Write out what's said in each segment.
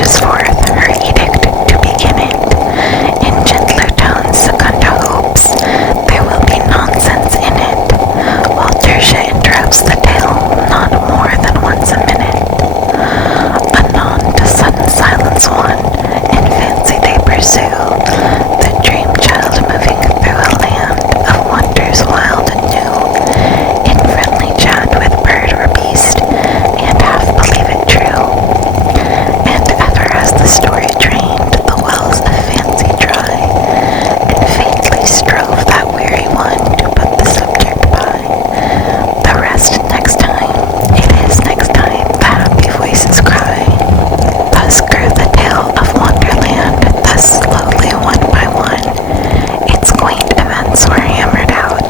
pushes forth her edict to begin it. In gentler tones, Secunda hopes there will be nonsense in it, while Tertia interrupts the tale not more than once a minute. Anon to sudden silence one, in fancy they pursue the dream child moving through a land of wonders wild and new, in friendly chat with bird or beast, and half believe it true. And ever as the story drained the wells of fancy dry, and faintly strove that weary one to put the subject by. The rest next time, it is next time, the happy voices cry. Thus grew the tale of Wonderland, thus slowly one by one, its quaint events were hammered out,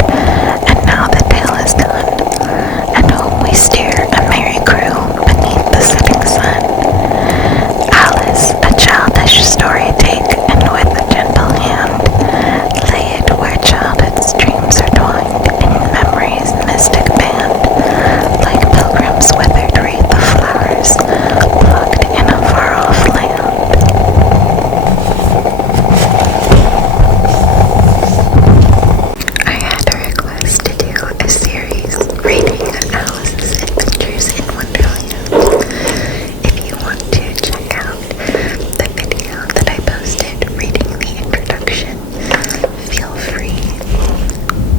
and now the tale is done, and home we steer, a merry crew, beneath the setting sun. Alice, a childish story take, and with a gentle hand, lay it where childhood's dreams are twined, in memory's mystic band, like pilgrims withered wreath of flowers, plucked in a far-off land. I had a request to do a series reading Alice's Adventures in Wonderland. If you want to check out the video that I posted reading the introduction, feel free.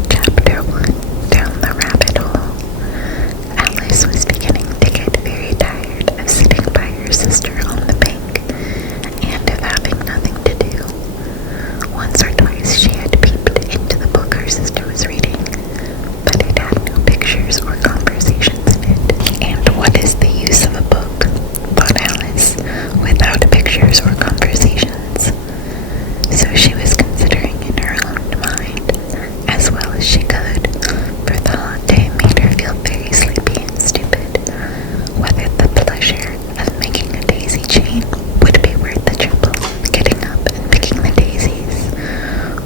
Chapter 1, Down the Rabbit Hole. Alice was beginning to get very tired of sitting by her sister on the bank and of having nothing to do. Once or twice she had peeped into the book her sister was reading, but it had no pictures or conversations in it. And what is the use of a book, thought Alice, without pictures or conversations? So she was considering in her own mind, as well as she could, for the hot day made her feel very sleepy and stupid, whether the pleasure of making a daisy chain would be worth the trouble of getting up and picking the daisies,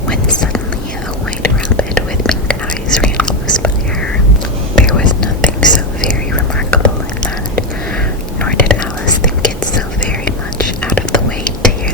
when suddenly a white rabbit with pink eyes ran close by her. There was nothing so very remarkable in that, nor did Alice think it so very much out of the way to hear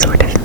sort of